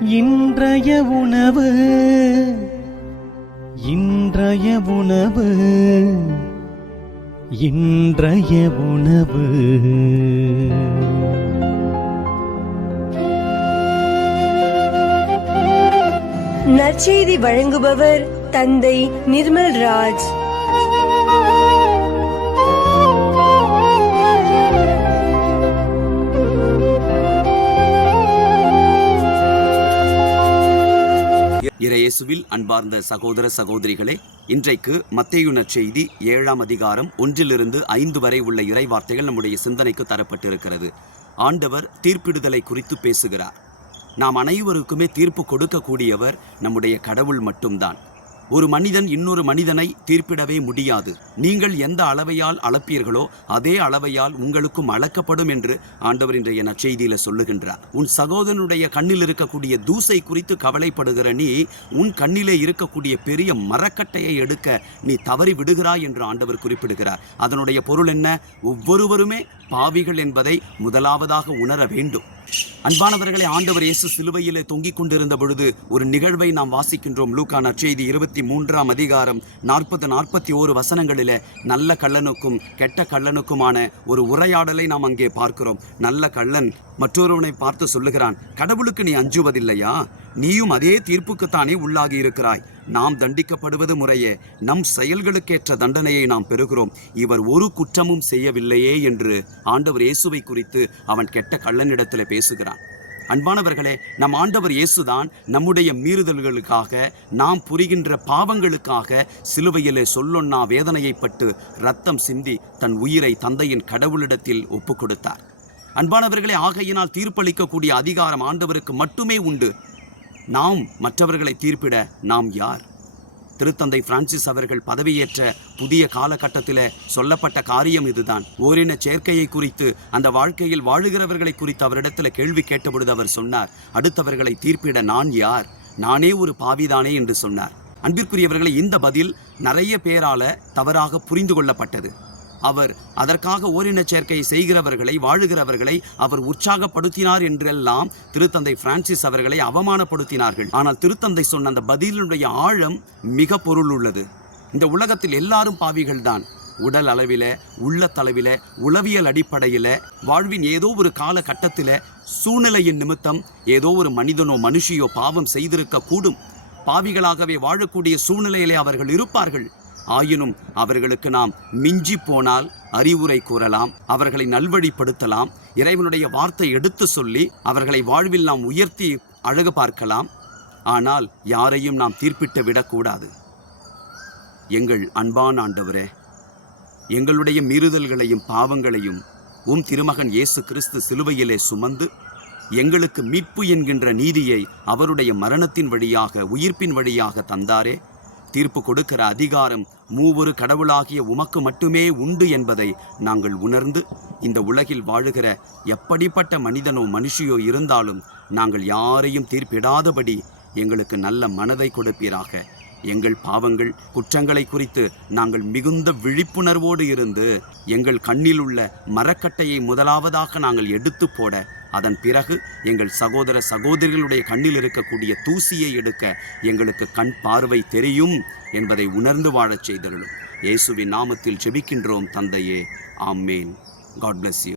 இன்றைய உணவு இன்றைய உணவு இன்றைய உணவு. நற்செய்தி வழங்குபவர் தந்தை நிர்மல் ராஜ். இயேசுவில் அன்பார்ந்த சகோதர சகோதரிகளே, இன்றைக்கு மத்தேயு நற்செய்தி 7ஆம் அதிகாரம் 1-5 வரை உள்ள இறைவார்த்தைகள் நம்முடைய சிந்தனைக்கு தரப்பட்டிருக்கிறது. ஆண்டவர் தீர்ப்பிடுதலை குறித்து பேசுகிறார். நாம் அனைவருக்குமே தீர்ப்பு கொடுக்கக்கூடியவர் நம்முடைய கடவுள் மட்டும்தான். ஒரு மனிதன் இன்னொரு மனிதனை தீர்ப்பிடவே முடியாது. நீங்கள் எந்த அளவையால் அளப்பீர்களோ அதே அளவையால் உங்களுக்கும் அளக்கப்படும் என்று ஆண்டவர் இன்றைய நற்செய்தியில சொல்லுகின்றார். உன் சகோதரனுடைய கண்ணில் இருக்கக்கூடிய தூசை குறித்து கவலைப்படுகிற நீ உன் கண்ணிலே இருக்கக்கூடிய பெரிய மரக்கட்டையை எடுக்க நீ தவறி விடுகிறாய் என்று ஆண்டவர் குறிப்பிடுகிறார். அதனுடைய பொருள் என்ன? ஒவ்வொருவருமே பாவிகள் என்பதை முதலாவதாக உணர வேண்டும். அன்பானவர்களை, ஆண்டவர் இயேசு சிலுவையிலே தொங்கிக் கொண்டிருந்த பொழுது ஒரு நிகழ்வை நாம் வாசிக்கின்றோம். லூக்கா நற்செய்தி 23ஆம் அதிகாரம் 40-41 வசனங்களிலே நல்ல கள்ளனுக்கும் கெட்ட கள்ளனுக்குமான ஒரு உரையாடலை நாம் அங்கே பார்க்கிறோம். நல்ல கள்ளன் மற்றொருவனை பார்த்து சொல்லுகிறான், கடவுளுக்கு நீ அஞ்சுவதில்லையா? நீயும் அதே தீர்ப்புக்குத்தானே உள்ளாகி இருக்கிறாய். நாம் தண்டிக்கப்படுவது முறையே, நம் செயல்களுக்கேற்ற தண்டனையை நாம் பெறுகிறோம். இவர் ஒரு குற்றமும் செய்யவில்லையே என்று ஆண்டவர் இயேசுவை குறித்து அவன் கெட்ட கள்ளனிடத்தில் பேசுகிறான். அன்பானவர்களே, நம் ஆண்டவர் இயேசுதான் நம்முடைய மீறுதல்களுக்காக, நாம் புரிகின்ற பாவங்களுக்காக சிலுவையிலே சொல்லொன்னா வேதனையைப்பட்டு இரத்தம் சிந்தி தன் உயிரை தந்தையின் கடவுளிடத்தில் ஒப்பு கொடுத்தார். அன்பானவர்களே, ஆகையினால் தீர்ப்பளிக்கக்கூடிய அதிகாரம் ஆண்டவருக்கு மட்டுமே உண்டு. நாம் மற்றவர்களை தீர்ப்பிட நாம் யார்? திருத்தந்தை பிரான்சிஸ் அவர்கள் பதவியேற்ற புதிய காலகட்டத்தில் சொல்லப்பட்ட காரியம் இதுதான். ஓரின சேர்க்கையை குறித்து, அந்த வாழ்க்கையில் வாழுகிறவர்களை குறித்து அவரிடத்தில் கேள்வி கேட்டபொழுது அவர் சொன்னார், அடுத்தவர்களை தீர்ப்பிட நான் யார்? நானே ஒரு பாவிதானே என்று சொன்னார். அன்பிற்குரியவர்களை, இந்த பதில் நிறைய பேரால தவறாக புரிந்து கொள்ளப்பட்டது. அவர் அதற்காக ஓரின சேர்க்கை செய்கிறவர்களை, வாழுகிறவர்களை அவர் உற்சாகப்படுத்தினார் என்றெல்லாம் திருத்தந்தை பிரான்சிஸ் அவர்களை அவமானப்படுத்தினார்கள். ஆனால் திருத்தந்தை சொன்ன அந்த பதிலுடைய ஆழம் மிக பொருள் உள்ளது. இந்த உலகத்தில் எல்லாரும் பாவிகள் தான். உடல் அளவில, உள்ளத்தளவில, உளவியல் அடிப்படையில, வாழ்வின் ஏதோ ஒரு காலகட்டத்தில சூழ்நிலையின் நிமித்தம் ஏதோ ஒரு மனிதனோ மனுஷியோ பாவம் செய்திருக்க கூடும். பாவிகளாகவே வாழக்கூடிய சூழ்நிலையிலே அவர்கள் இருப்பார்கள். ஆயினும் அவர்களுக்கு நாம் மிஞ்சி போனால் அறிவுரை கூறலாம், அவர்களை நல்வழிப்படுத்தலாம், இறைவனுடைய வார்த்தை எடுத்து சொல்லி அவர்களை வாழ்வில் நாம் உயர்த்தி அழகு பார்க்கலாம். ஆனால் யாரையும் நாம் தீர்ப்பிட்டு விடக்கூடாது. எங்கள் அன்பான ஆண்டவரே, எங்களுடைய மீறுதல்களையும் பாவங்களையும் உம் திருமகன் இயேசு கிறிஸ்து சிலுவையிலே சுமந்து எங்களுக்கு மீட்பு என்கின்ற நீதியை அவருடைய மரணத்தின் வழியாக, உயிர்ப்பின் வழியாக தந்தாரே. தீர்ப்பு கொடுக்கிற அதிகாரம் மூவொரு கடவுளாகிய உமக்கு மட்டுமே உண்டு என்பதை நாங்கள் உணர்ந்து, இந்த உலகில் வாழுகிற எப்படிப்பட்ட மனிதனோ மனுஷியோ இருந்தாலும் நாங்கள் யாரையும் தீர்ப்பிடாதபடி எங்களுக்கு நல்ல மனதை கொடுப்பீராக. எங்கள் பாவங்கள், குற்றங்களை குறித்து நாங்கள் மிகுந்த விழிப்புணர்வோடு இருந்து எங்கள் கண்ணில் உள்ள மரக்கட்டையை முதலாவதாக நாங்கள் எடுத்து போட, அதன் பிறகு எங்கள் சகோதர சகோதரிகளுடைய கண்ணில் இருக்கக்கூடிய தூசியை எடுக்க எங்களுக்கு கண் பார்வை தெரியும் என்பதை உணர்ந்து வாழச் செய்தருளும். இயேசுவின் நாமத்தில் ஜெபிக்கின்றோம் தந்தையே. ஆமேன். God bless you.